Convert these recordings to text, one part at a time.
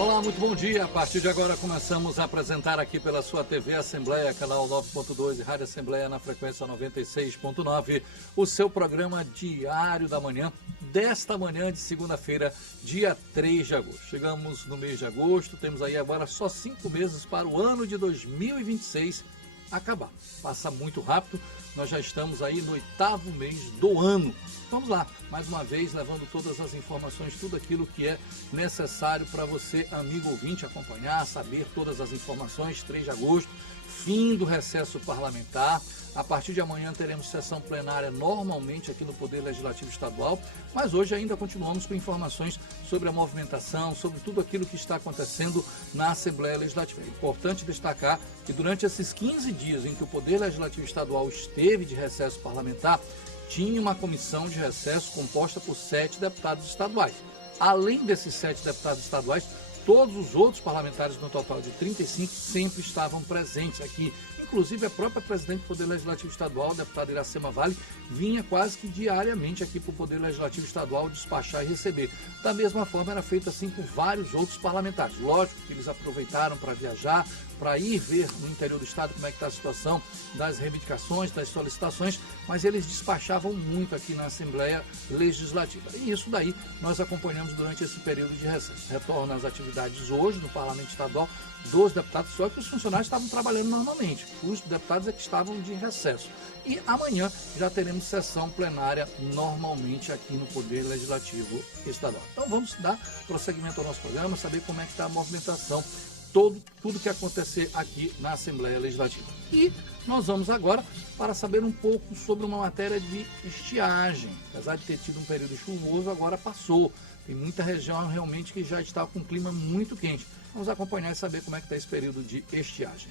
Olá, muito bom dia. A partir de agora começamos a apresentar aqui pela sua TV Assembleia, canal 9.2 e Rádio Assembleia na frequência 96.9, o seu programa diário da manhã, desta manhã de segunda-feira, dia 3 de agosto. Chegamos no mês de agosto, temos aí agora só 5 meses para o ano de 2026 acabar. Passa muito rápido, nós já estamos aí no 8º mês do ano. Vamos lá, mais uma vez, levando todas as informações, tudo aquilo que é necessário para você, amigo ouvinte, acompanhar, saber todas as informações. 3 de agosto, fim do recesso parlamentar. A partir de amanhã teremos sessão plenária normalmente aqui no Poder Legislativo Estadual, mas hoje ainda continuamos com informações sobre a movimentação, sobre tudo aquilo que está acontecendo na Assembleia Legislativa. É importante destacar que durante esses 15 dias em que o Poder Legislativo Estadual esteve de recesso parlamentar, tinha uma comissão de recesso composta por 7 deputados estaduais. Além desses 7 deputados estaduais, todos os outros parlamentares, no total de 35, sempre estavam presentes aqui. Inclusive, a própria presidente do Poder Legislativo Estadual, a deputada Iracema Vale, vinha quase que diariamente aqui para o Poder Legislativo Estadual despachar e receber. Da mesma forma, era feito assim com vários outros parlamentares. Lógico que eles aproveitaram para viajar, para ir ver no interior do estado como é que está a situação das reivindicações, das solicitações, mas eles despachavam muito aqui na Assembleia Legislativa. E isso daí nós acompanhamos durante esse período de recesso. Retornam as atividades hoje no Parlamento Estadual dos deputados, só que os funcionários estavam trabalhando normalmente, os deputados é que estavam de recesso. E amanhã já teremos sessão plenária normalmente aqui no Poder Legislativo Estadual. Então vamos dar prosseguimento ao nosso programa, saber como é que está a movimentação, tudo que acontecer aqui na Assembleia Legislativa. E nós vamos agora para saber um pouco sobre uma matéria de estiagem. Apesar de ter tido um período chuvoso, agora passou. Tem muita região realmente que já está com um clima muito quente. Vamos acompanhar e saber como é que está esse período de estiagem.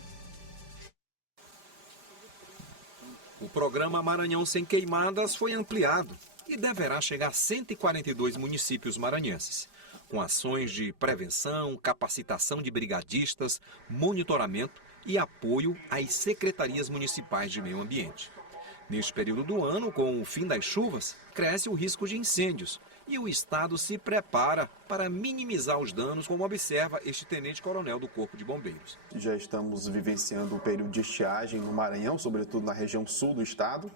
O programa Maranhão Sem Queimadas foi ampliado e deverá chegar a 142 municípios maranhenses, com ações de prevenção, capacitação de brigadistas, monitoramento e apoio às secretarias municipais de meio ambiente. Neste período do ano, com o fim das chuvas, cresce o risco de incêndios e o Estado se prepara para minimizar os danos, como observa este tenente-coronel do Corpo de Bombeiros. Já estamos vivenciando um período de estiagem no Maranhão, sobretudo na região sul do estado.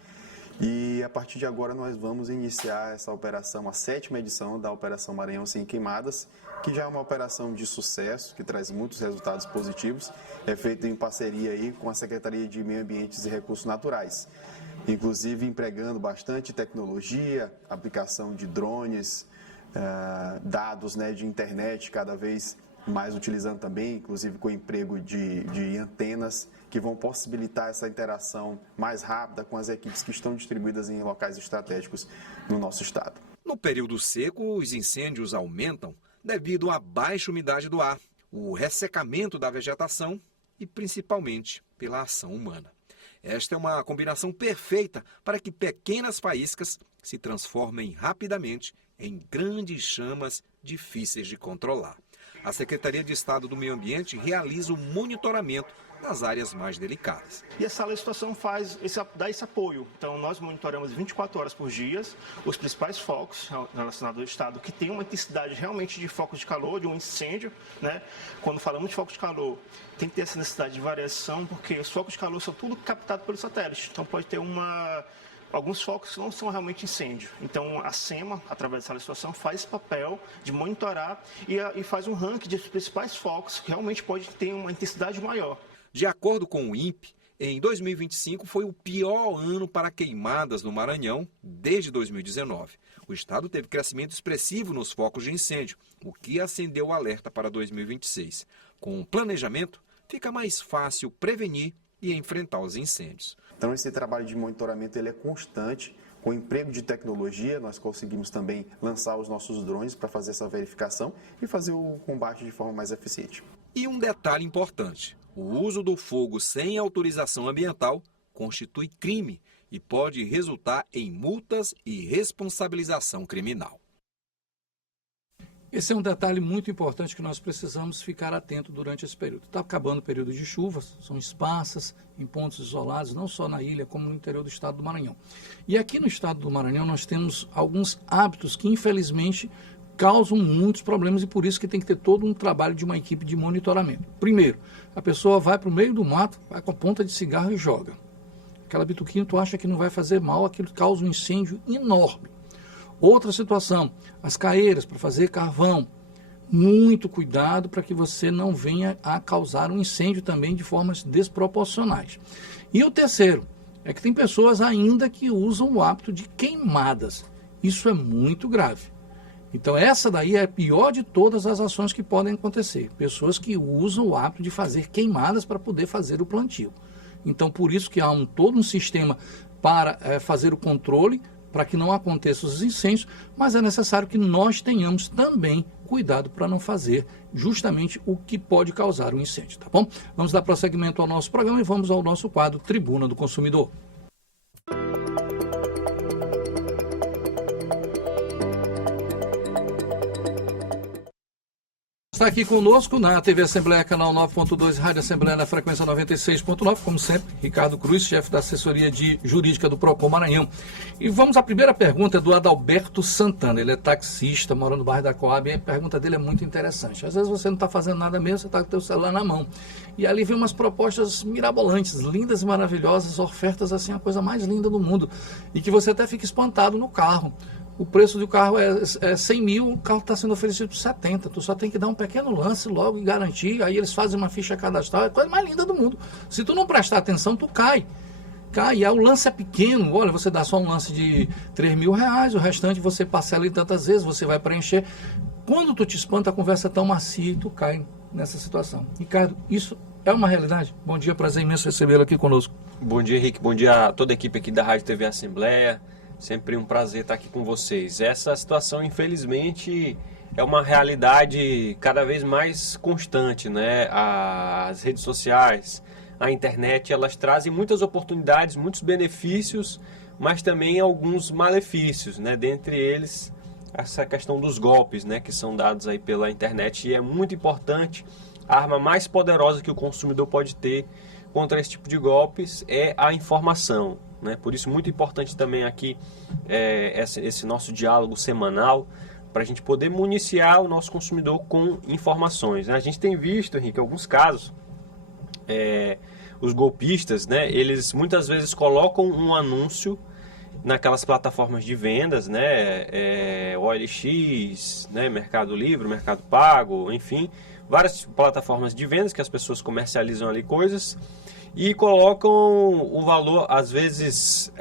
E a partir de agora nós vamos iniciar essa operação, a 7ª edição da Operação Maranhão Sem Queimadas, que já é uma operação de sucesso, que traz muitos resultados positivos. É feita em parceria aí com a Secretaria de Meio Ambiente e Recursos Naturais, inclusive empregando bastante tecnologia, aplicação de drones, dados de internet, cada vez mais utilizando também, inclusive com o emprego de antenas, que vão possibilitar essa interação mais rápida com as equipes que estão distribuídas em locais estratégicos no nosso estado. No período seco, os incêndios aumentam devido à baixa umidade do ar, o ressecamento da vegetação e principalmente pela ação humana. Esta é uma combinação perfeita para que pequenas faíscas se transformem rapidamente em grandes chamas difíceis de controlar. A Secretaria de Estado do Meio Ambiente realiza o monitoramento nas áreas mais delicadas. E essa legislação dá esse apoio. Então, nós monitoramos 24 horas por dia os principais focos relacionados ao estado que tem uma intensidade realmente de focos de calor, de um incêndio, Quando falamos de focos de calor, tem que ter essa necessidade de variação, porque os focos de calor são tudo captados pelo satélite. Então, pode ter alguns focos não são realmente incêndio. Então, a SEMA, através dessa legislação, faz esse papel de monitorar e faz um ranking dos principais focos que realmente pode ter uma intensidade maior. De acordo com o INPE, em 2025 foi o pior ano para queimadas no Maranhão desde 2019. O estado teve crescimento expressivo nos focos de incêndio, o que acendeu o alerta para 2026. Com o planejamento, fica mais fácil prevenir e enfrentar os incêndios. Então, esse trabalho de monitoramento ele é constante. Com o emprego de tecnologia, nós conseguimos também lançar os nossos drones para fazer essa verificação e fazer o combate de forma mais eficiente. E um detalhe importante: o uso do fogo sem autorização ambiental constitui crime e pode resultar em multas e responsabilização criminal. Esse é um detalhe muito importante que nós precisamos ficar atento durante esse período. Está acabando o período de chuvas, são esparsas, em pontos isolados, não só na ilha, como no interior do estado do Maranhão. E aqui no estado do Maranhão nós temos alguns hábitos que, infelizmente, causam muitos problemas e por isso que tem que ter todo um trabalho de uma equipe de monitoramento. Primeiro, a pessoa vai para o meio do mato, vai com a ponta de cigarro e joga. Aquela bituquinha tu acha que não vai fazer mal, aquilo causa um incêndio enorme. Outra situação, as caeiras para fazer carvão. Muito cuidado para que você não venha a causar um incêndio também de formas desproporcionais. E o terceiro, é que tem pessoas ainda que usam o hábito de queimadas. Isso é muito grave. Então essa daí é a pior de todas as ações que podem acontecer. Pessoas que usam o hábito de fazer queimadas para poder fazer o plantio. Então por isso que há todo um sistema para fazer o controle, para que não aconteçam os incêndios, mas é necessário que nós tenhamos também cuidado para não fazer justamente o que pode causar um incêndio, tá bom? Vamos dar prosseguimento ao nosso programa e vamos ao nosso quadro Tribuna do Consumidor. Está aqui conosco na TV Assembleia, canal 9.2, Rádio Assembleia na frequência 96.9, como sempre, Ricardo Cruz, chefe da assessoria jurídica do Procon Maranhão. E vamos à primeira pergunta, do Adalberto Santana. Ele é taxista, mora no bairro da Coab, e a pergunta dele é muito interessante. Às vezes você não está fazendo nada mesmo, você está com o teu celular na mão. E ali vem umas propostas mirabolantes, lindas e maravilhosas, ofertas assim, a coisa mais linda do mundo. E que você até fica espantado no carro. O preço do carro é 100 mil, o carro está sendo oferecido por 70. Tu só tem que dar um pequeno lance logo e garantir. Aí eles fazem uma ficha cadastral, é a coisa mais linda do mundo. Se tu não prestar atenção, tu cai. E aí o lance é pequeno. Olha, você dá só um lance de 3 mil reais, o restante você parcela em tantas vezes, você vai preencher. Quando tu te espanta, a conversa é tão macia e tu cai nessa situação. Ricardo, isso é uma realidade? Bom dia, prazer imenso recebê-lo aqui conosco. Bom dia, Henrique. Bom dia a toda a equipe aqui da Rádio TV Assembleia. Sempre um prazer estar aqui com vocês. Essa situação, infelizmente, é uma realidade cada vez mais constante, né? As redes sociais, a internet, elas trazem muitas oportunidades, muitos benefícios, mas também alguns malefícios, né? Dentre eles, essa questão dos golpes, né? Que são dados aí pela internet, e é muito importante. A arma mais poderosa que o consumidor pode ter contra esse tipo de golpes é a informação. Né? Por isso, muito importante também aqui esse nosso diálogo semanal, para a gente poder municiar o nosso consumidor com informações. Né? A gente tem visto, Henrique, alguns casos, os golpistas, né? Eles muitas vezes colocam um anúncio naquelas plataformas de vendas, né? OLX, né? Mercado Livre, Mercado Pago, enfim, várias plataformas de vendas que as pessoas comercializam ali coisas, e colocam o valor, às vezes,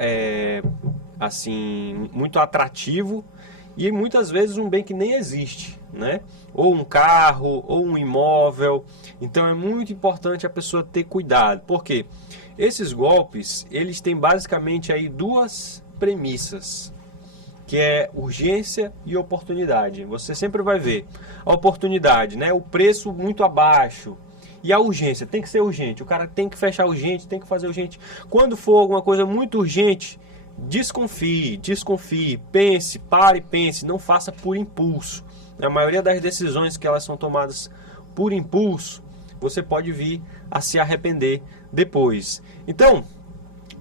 assim, muito atrativo, e muitas vezes um bem que nem existe, né? Ou um carro, ou um imóvel. Então é muito importante a pessoa ter cuidado. Por quê? Esses golpes, eles têm basicamente aí duas premissas, que é urgência e oportunidade. Você sempre vai ver a oportunidade, né? O preço muito abaixo. E a urgência, tem que ser urgente, o cara tem que fechar urgente, tem que fazer urgente. Quando for alguma coisa muito urgente, desconfie, pense, pense, não faça por impulso. A maioria das decisões que elas são tomadas por impulso, você pode vir a se arrepender depois. Então,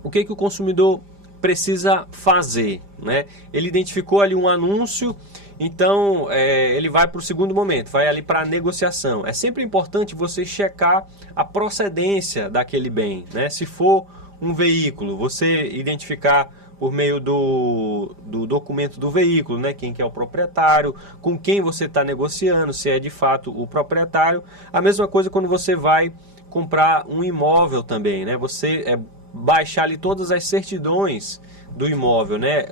o que o consumidor precisa fazer, né? Ele identificou ali um anúncio, então ele vai para o segundo momento, vai ali para a negociação. É sempre importante você checar a procedência daquele bem, né? Se for um veículo, você identificar por meio do documento do veículo, né? Quem que é o proprietário, com quem você está negociando, se é de fato o proprietário. A mesma coisa quando você vai comprar um imóvel também, né? Você baixar ali todas as certidões do imóvel, né?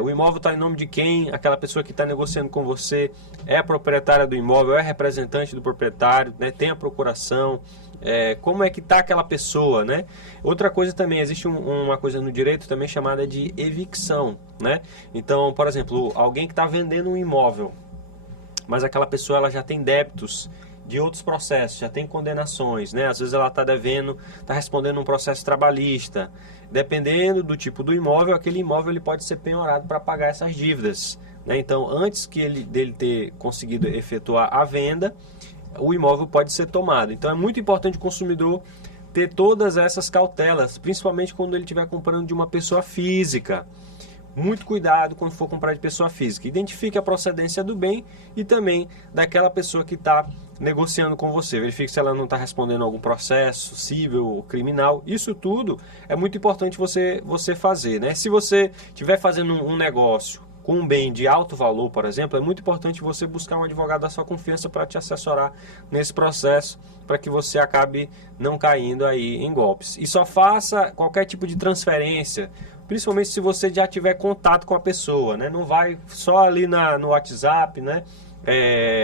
O imóvel está em nome de quem? Aquela pessoa que está negociando com você é a proprietária do imóvel, é representante do proprietário, né? Tem a procuração, como é que está aquela pessoa, né? Outra coisa também, existe uma coisa no direito também chamada de evicção, né? Então, por exemplo, alguém que está vendendo um imóvel, mas aquela pessoa ela já tem débitos de outros processos, já tem condenações, né? Às vezes ela está devendo, está respondendo um processo trabalhista. Dependendo do tipo do imóvel, aquele imóvel ele pode ser penhorado para pagar essas dívidas, né? Então, antes dele ter conseguido efetuar a venda, o imóvel pode ser tomado. Então, é muito importante o consumidor ter todas essas cautelas, principalmente quando ele estiver comprando de uma pessoa física. muito cuidado quando for comprar de pessoa física. Identifique a procedência do bem e também daquela pessoa que está negociando com você. Verifique se ela não está respondendo a algum processo civil ou criminal. Isso tudo é muito importante você fazer, né? Se você estiver fazendo um negócio com um bem de alto valor, por exemplo, é muito importante você buscar um advogado da sua confiança para te assessorar nesse processo, para que você acabe não caindo aí em golpes. E só faça qualquer tipo de transferência, principalmente se você já tiver contato com a pessoa, né? Não vai só ali no WhatsApp, né?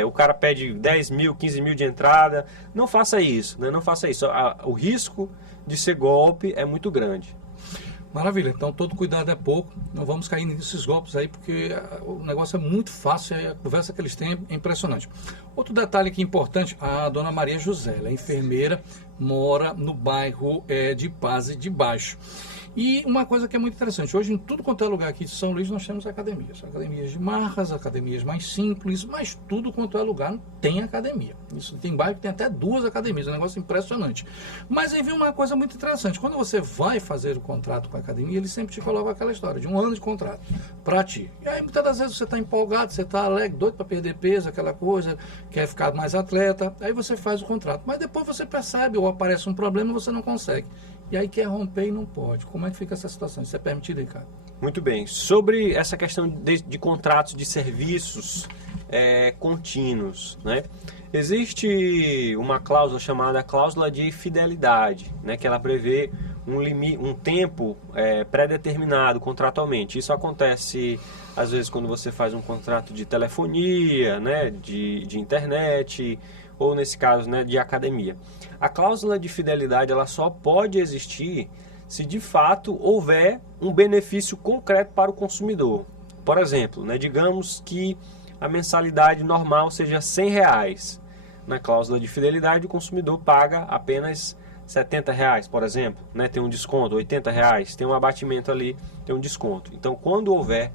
O cara pede 10 mil, 15 mil de entrada. Não faça isso, né? Não faça isso. O risco de ser golpe é muito grande. Maravilha, então todo cuidado é pouco, não vamos cair nesses golpes aí, porque o negócio é muito fácil, a conversa que eles têm é impressionante. Outro detalhe que é importante, a dona Maria José, ela é enfermeira, mora no bairro de Paz de Baixo. E uma coisa que é muito interessante, hoje em tudo quanto é lugar aqui de São Luís nós temos academias de marcas, academias mais simples, mas tudo quanto é lugar tem academia. Isso tem bairro que tem até 2 academias, é um negócio impressionante. Mas aí vem uma coisa muito interessante, quando você vai fazer o contrato com a academia, ele sempre te coloca aquela história de 1 ano de contrato para ti. E aí muitas das vezes você está empolgado, você está alegre, doido para perder peso, aquela coisa, quer ficar mais atleta, aí você faz o contrato. Mas depois você percebe ou aparece um problema e você não consegue. E aí quer romper e não pode. Como é que fica essa situação? Isso é permitido, Ricardo? Muito bem. Sobre essa questão de contratos de serviços contínuos, né? Existe uma cláusula chamada cláusula de fidelidade, né? Que ela prevê um tempo pré-determinado contratualmente. Isso acontece às vezes quando você faz um contrato de telefonia, né? de internet, ou nesse caso, né, de academia. A cláusula de fidelidade ela só pode existir se de fato houver um benefício concreto para o consumidor. Por exemplo, né, digamos que a mensalidade normal seja R$100. Na cláusula de fidelidade o consumidor paga apenas R$70, por exemplo, né, tem um desconto, R$80, tem um abatimento ali, tem um desconto. Então, quando houver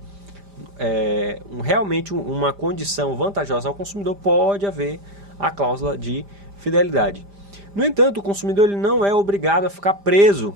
realmente uma condição vantajosa ao consumidor, pode haver a cláusula de fidelidade. No entanto, o consumidor ele não é obrigado a ficar preso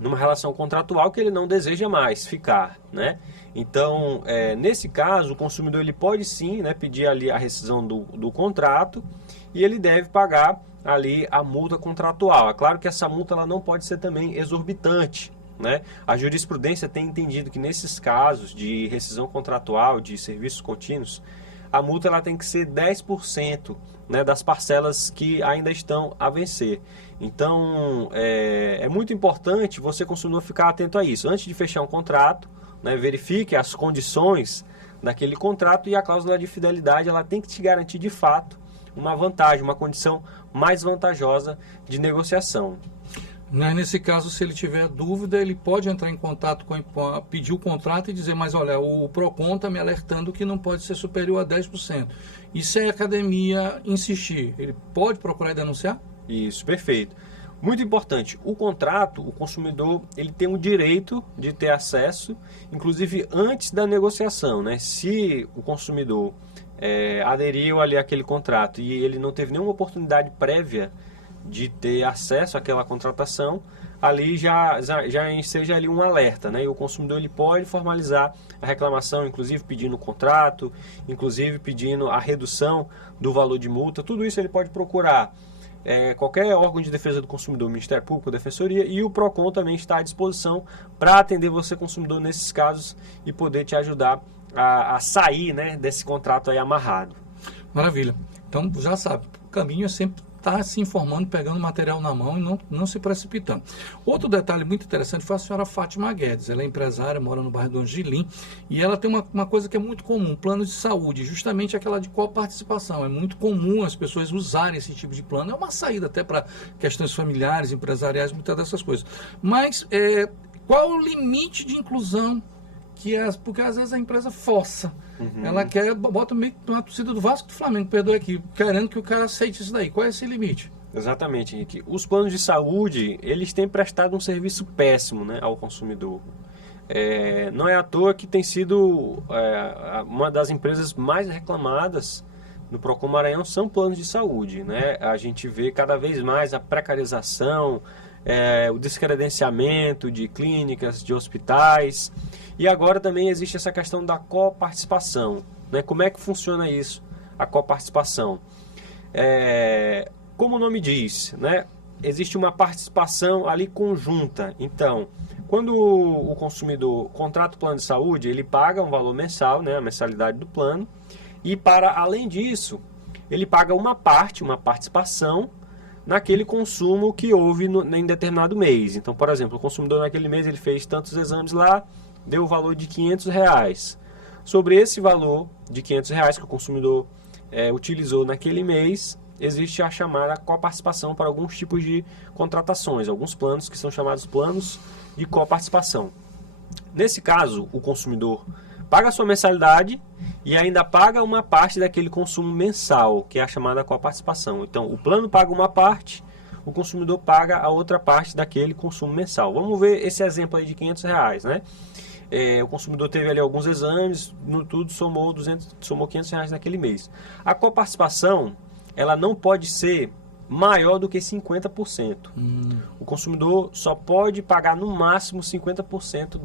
numa relação contratual que ele não deseja mais ficar, né? Então, nesse caso, o consumidor ele pode sim, né, pedir ali a rescisão do contrato e ele deve pagar ali a multa contratual. É claro que essa multa ela não pode ser também exorbitante, né? A jurisprudência tem entendido que nesses casos de rescisão contratual, de serviços contínuos, a multa ela tem que ser 10%, né, das parcelas que ainda estão a vencer. Então, é muito importante você, consumidor, ficar atento a isso. Antes de fechar um contrato, né, verifique as condições daquele contrato e a cláusula de fidelidade ela tem que te garantir de fato uma vantagem, uma condição mais vantajosa de negociação. Nesse caso, se ele tiver dúvida, ele pode entrar em contato pedir o contrato e dizer, mas olha, o PROCON está me alertando que não pode ser superior a 10%. E se a academia insistir, ele pode procurar e denunciar? Isso, perfeito. Muito importante, o contrato, o consumidor, ele tem o direito de ter acesso, inclusive antes da negociação, né? Se o consumidor aderiu ali àquele contrato e ele não teve nenhuma oportunidade prévia de ter acesso àquela contratação, ali já seja ali um alerta, né? E o consumidor ele pode formalizar a reclamação, inclusive pedindo o contrato, inclusive pedindo a redução do valor de multa. Tudo isso ele pode procurar qualquer órgão de defesa do consumidor, Ministério Público, Defensoria, e o PROCON também está à disposição para atender você, consumidor, nesses casos e poder te ajudar a sair, né, desse contrato aí amarrado. Maravilha. Então já sabe, o caminho é sempre estar se informando, pegando material na mão e não se precipitando. Outro detalhe muito interessante foi a senhora Fátima Guedes. Ela é empresária, mora no bairro do Angelim e ela tem uma coisa que é muito comum, plano de saúde, justamente aquela de coparticipação. É muito comum as pessoas usarem esse tipo de plano. É uma saída até para questões familiares, empresariais, muitas dessas coisas. Mas qual o limite de inclusão? Porque às vezes a empresa força. Ela bota meio que uma torcida do Vasco do Flamengo, perdoe aqui, querendo que o cara aceite isso daí. Qual é esse limite? Exatamente, Henrique. Os planos de saúde, eles têm prestado um serviço péssimo, né, ao consumidor. Não é à toa que tem sido uma das empresas mais reclamadas no PROCON Maranhão são planos de saúde, né? A gente vê cada vez mais a precarização, o descredenciamento de clínicas, de hospitais. E agora também existe essa questão da coparticipação, né? Como é que funciona isso, a coparticipação? Como o nome diz, né? Existe uma participação ali conjunta. Então, quando o consumidor contrata o plano de saúde, ele paga um valor mensal, né? A mensalidade do plano, e para além disso, ele paga uma participação naquele consumo que houve em determinado mês. Então, por exemplo, o consumidor naquele mês ele fez tantos exames lá, deu o valor de R$500. Sobre esse valor de R$500 que o consumidor utilizou naquele mês, existe a chamada coparticipação para alguns tipos de contratações, alguns planos que são chamados planos de coparticipação. Nesse caso, o consumidor paga a sua mensalidade e ainda paga uma parte daquele consumo mensal, que é a chamada coparticipação. Então, o plano paga uma parte, o consumidor paga a outra parte daquele consumo mensal. Vamos ver esse exemplo aí de R$500, né? O consumidor teve ali alguns exames, no tudo somou R$500 naquele mês. A coparticipação, ela não pode ser maior do que 50%. O consumidor só pode pagar no máximo 50%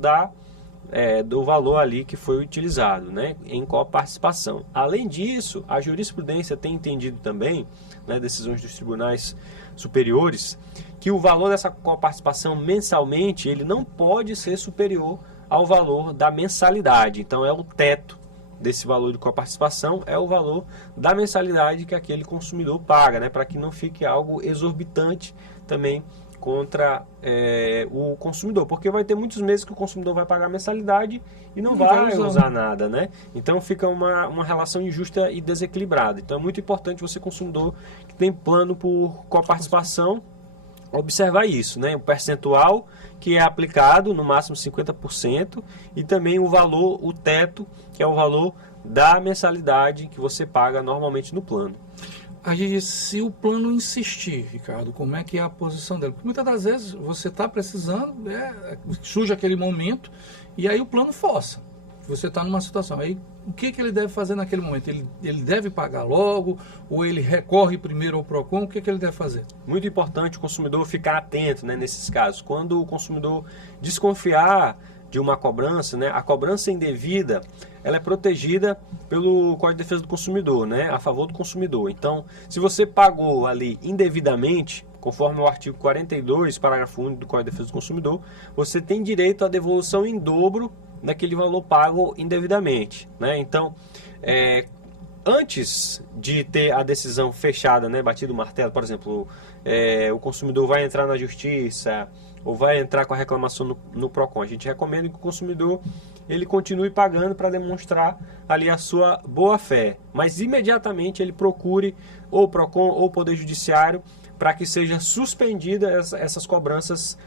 do valor ali que foi utilizado, né, em coparticipação. Além disso, a jurisprudência tem entendido também, né, decisões dos tribunais superiores, que o valor dessa coparticipação mensalmente ele não pode ser superior ao valor da mensalidade. Então é o teto desse valor de coparticipação, é o valor da mensalidade que aquele consumidor paga, né, para que não fique algo exorbitante também contra o consumidor, porque vai ter muitos meses que o consumidor vai pagar a mensalidade e não vai usar nada, né? Então fica uma relação injusta e desequilibrada. Então é muito importante você, consumidor que tem plano por coparticipação, observar isso, né? O percentual que é aplicado, no máximo 50%, e também o valor, o teto, que é o valor da mensalidade que você paga normalmente no plano. Aí, se o plano insistir, Ricardo, como é que é a posição dele? Porque muitas das vezes você está precisando, surge aquele momento, e aí o plano força. Você está numa situação. Aí, o que ele deve fazer naquele momento? Ele deve pagar logo, ou ele recorre primeiro ao PROCON? O que ele deve fazer? Muito importante o consumidor ficar atento, né, nesses casos. Quando o consumidor desconfiar de uma cobrança, né, a cobrança indevida, ela é protegida pelo Código de Defesa do Consumidor, né, a favor do consumidor. Então, se você pagou ali indevidamente, conforme o artigo 42, parágrafo único do Código de Defesa do Consumidor, você tem direito à devolução em dobro daquele valor pago indevidamente, né? Então, antes de ter a decisão fechada, né, batido o martelo, por exemplo, o consumidor vai entrar na justiça ou vai entrar com a reclamação no PROCON, a gente recomenda que o consumidor ele continue pagando para demonstrar ali a sua boa-fé, mas imediatamente ele procure ou o PROCON ou o Poder Judiciário para que seja suspendida essas cobranças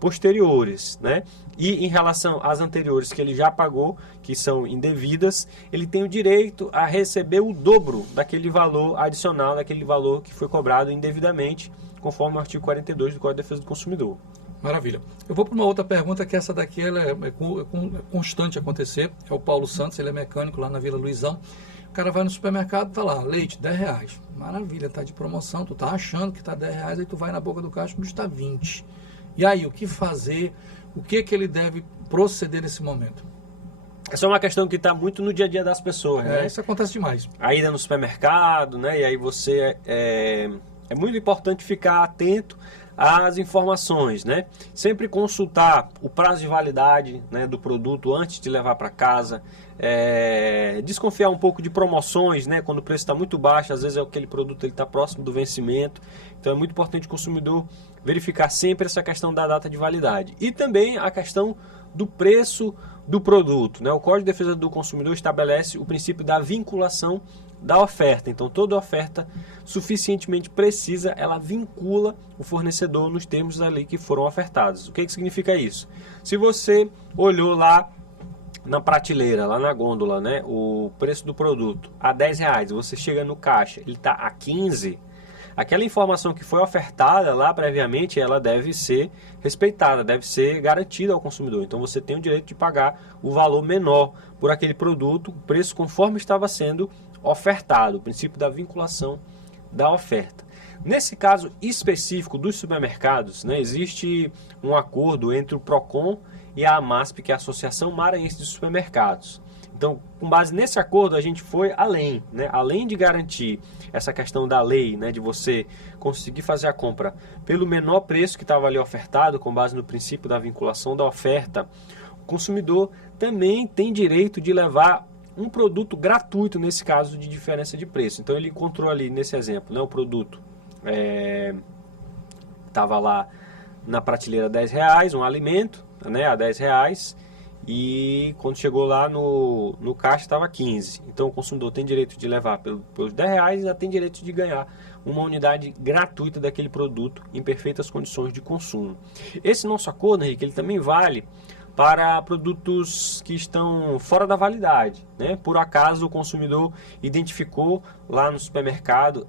posteriores, né? E em relação às anteriores que ele já pagou, que são indevidas, ele tem o direito a receber o dobro daquele valor adicional, daquele valor que foi cobrado indevidamente, conforme o artigo 42 do Código de Defesa do Consumidor. Maravilha. Eu vou para uma outra pergunta, que essa daqui ela é constante acontecer. É o Paulo Santos, ele é mecânico lá na Vila Luizão. O cara vai no supermercado, tá lá, leite, R$10. Maravilha, tá de promoção, tu tá achando que tá R$10, aí tu vai na boca do caixa, custa 20. E aí, o que fazer? O que ele deve proceder nesse momento? Essa é uma questão que está muito no dia a dia das pessoas, né? Isso acontece demais. A ida no supermercado, né? E aí você... É muito importante ficar atento às informações, né? Sempre consultar o prazo de validade, né, do produto antes de levar para casa. Desconfiar um pouco de promoções, né? Quando o preço está muito baixo, às vezes aquele produto está próximo do vencimento. Então é muito importante o consumidor verificar sempre essa questão da data de validade. E também a questão do preço do produto, né? O Código de Defesa do Consumidor estabelece o princípio da vinculação da oferta. Então toda oferta suficientemente precisa, ela vincula o fornecedor nos termos ali que foram ofertados. O que significa isso? Se você olhou lá na prateleira, lá na gôndola, né, o preço do produto a R$10, você chega no caixa, ele está a 15, aquela informação que foi ofertada lá previamente, ela deve ser respeitada, deve ser garantida ao consumidor. Então você tem o direito de pagar o valor menor por aquele produto, o preço conforme estava sendo ofertado, o princípio da vinculação da oferta. Nesse caso específico dos supermercados, né, existe um acordo entre o PROCON e a AMASP, que é a Associação Maranhense de Supermercados. Então, com base nesse acordo, a gente foi além, né? Além de garantir essa questão da lei, né? De você conseguir fazer a compra pelo menor preço que estava ali ofertado, com base no princípio da vinculação da oferta, o consumidor também tem direito de levar um produto gratuito, nesse caso de diferença de preço. Então, ele encontrou ali, nesse exemplo, né? O produto estava lá na prateleira R$10, um alimento, né? A R$10, e quando chegou lá no caixa estava 15. Então o consumidor tem direito de levar pelos R$10 e ainda tem direito de ganhar uma unidade gratuita daquele produto em perfeitas condições de consumo. Esse nosso acordo, Henrique, ele também vale para produtos que estão fora da validade, né? Por acaso o consumidor identificou lá no supermercado,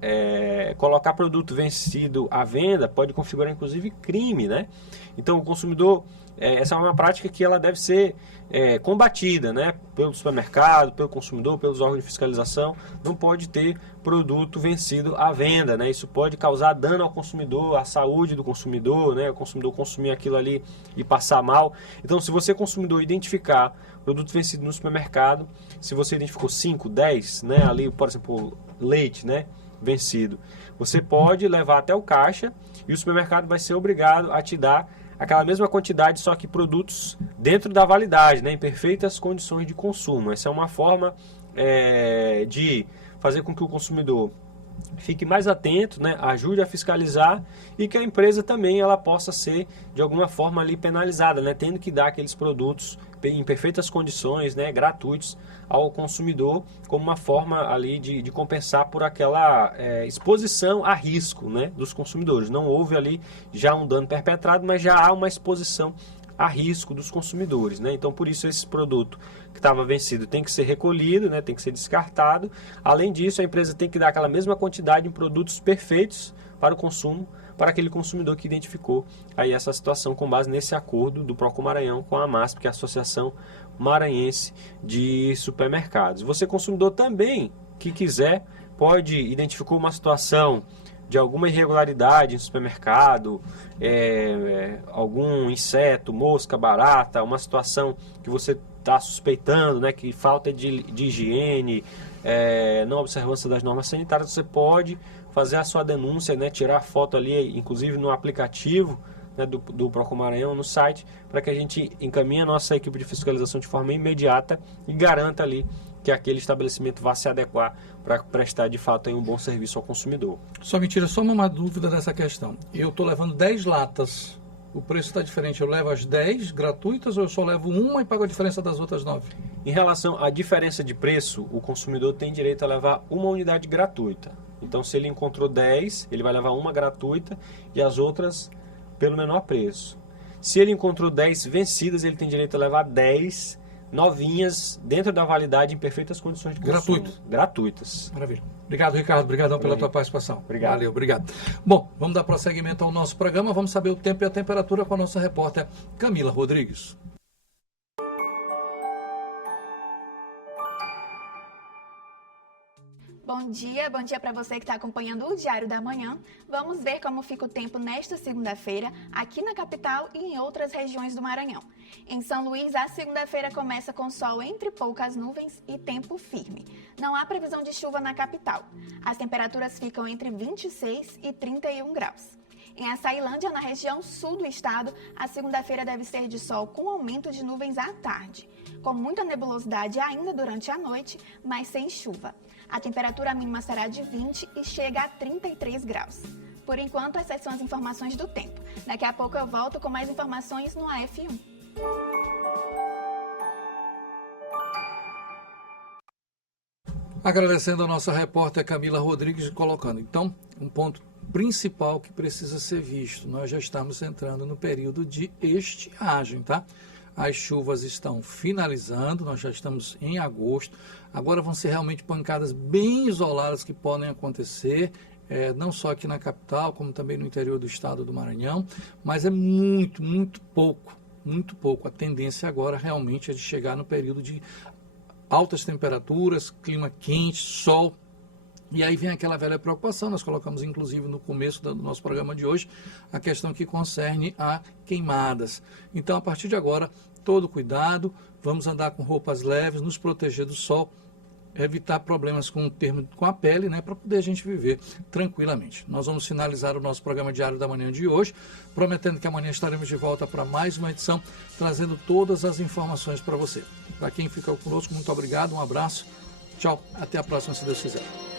colocar produto vencido à venda pode configurar inclusive crime, né? Então o consumidor, essa é uma prática que ela deve ser combatida, né? Pelo supermercado, pelo consumidor, pelos órgãos de fiscalização. Não pode ter produto vencido à venda, né? Isso pode causar dano ao consumidor, à saúde do consumidor, né? O consumidor consumir aquilo ali e passar mal. Então, se você, consumidor, identificar produto vencido no supermercado, se você identificou 5, 10, né? Ali, por exemplo, leite, né? Vencido, você pode levar até o caixa e o supermercado vai ser obrigado a te dar aquela mesma quantidade, só que produtos dentro da validade, né, em perfeitas condições de consumo. Essa é uma forma de fazer com que o consumidor fique mais atento, né, ajude a fiscalizar e que a empresa também ela possa ser de alguma forma ali penalizada, né, tendo que dar aqueles produtos em perfeitas condições, né, gratuitos ao consumidor, como uma forma ali de compensar por aquela exposição a risco, né, dos consumidores. Não houve ali já um dano perpetrado, mas já há uma exposição a risco dos consumidores, né? Então, por isso, esse produto que estava vencido tem que ser recolhido, né? Tem que ser descartado. Além disso, a empresa tem que dar aquela mesma quantidade em produtos perfeitos para o consumo, para aquele consumidor que identificou aí essa situação com base nesse acordo do PROCON Maranhão com a AMASP, que é a Associação Maranhense de Supermercados. Você, consumidor, também que quiser, pode identificar uma situação de alguma irregularidade em supermercado, algum inseto, mosca, barata, uma situação que você está suspeitando, né, que falta de higiene, não observância das normas sanitárias, você pode fazer a sua denúncia, né, tirar foto ali, inclusive no aplicativo, né, do PROCON Maranhão, no site, para que a gente encaminhe a nossa equipe de fiscalização de forma imediata e garanta ali que aquele estabelecimento vá se adequar para prestar de fato aí um bom serviço ao consumidor. Só me tira só uma dúvida dessa questão. Eu estou levando 10 latas, o preço está diferente. Eu levo as 10 gratuitas ou eu só levo uma e pago a diferença das outras 9? Em relação à diferença de preço, o consumidor tem direito a levar uma unidade gratuita. Então, se ele encontrou 10, ele vai levar uma gratuita e as outras pelo menor preço. Se ele encontrou 10 vencidas, ele tem direito a levar 10 novinhas, dentro da validade, em perfeitas condições de consumo. Gratuitas. Maravilha. Obrigado, Ricardo. Obrigadão pela tua participação. Obrigado. Valeu, obrigado. Bom, vamos dar prosseguimento ao nosso programa. Vamos saber o tempo e a temperatura com a nossa repórter Camila Rodrigues. Bom dia para você que está acompanhando o Diário da Manhã. Vamos ver como fica o tempo nesta segunda-feira aqui na capital e em outras regiões do Maranhão. Em São Luís, a segunda-feira começa com sol entre poucas nuvens e tempo firme. Não há previsão de chuva na capital. As temperaturas ficam entre 26 e 31 graus. Em Açailândia, na região sul do estado, a segunda-feira deve ser de sol com aumento de nuvens à tarde, com muita nebulosidade ainda durante a noite, mas sem chuva. A temperatura mínima será de 20 e chega a 33 graus. Por enquanto, essas são as informações do tempo. Daqui a pouco eu volto com mais informações no AF1. Agradecendo a nossa repórter Camila Rodrigues, colocando, então, um ponto principal que precisa ser visto. Nós já estamos entrando no período de estiagem, tá? As chuvas estão finalizando, nós já estamos em agosto. Agora vão ser realmente pancadas bem isoladas que podem acontecer, não só aqui na capital, como também no interior do estado do Maranhão, mas é muito pouco. A tendência agora realmente é de chegar no período de altas temperaturas, clima quente, sol E aí vem aquela velha preocupação, nós colocamos inclusive no começo do nosso programa de hoje, a questão que concerne a queimadas. Então, a partir de agora, todo cuidado, vamos andar com roupas leves, nos proteger do sol, evitar problemas com a pele, né, para poder a gente viver tranquilamente. Nós vamos finalizar o nosso programa Diário da Manhã de hoje, prometendo que amanhã estaremos de volta para mais uma edição, trazendo todas as informações para você. Para quem ficou conosco, muito obrigado, um abraço, tchau, até a próxima, se Deus quiser.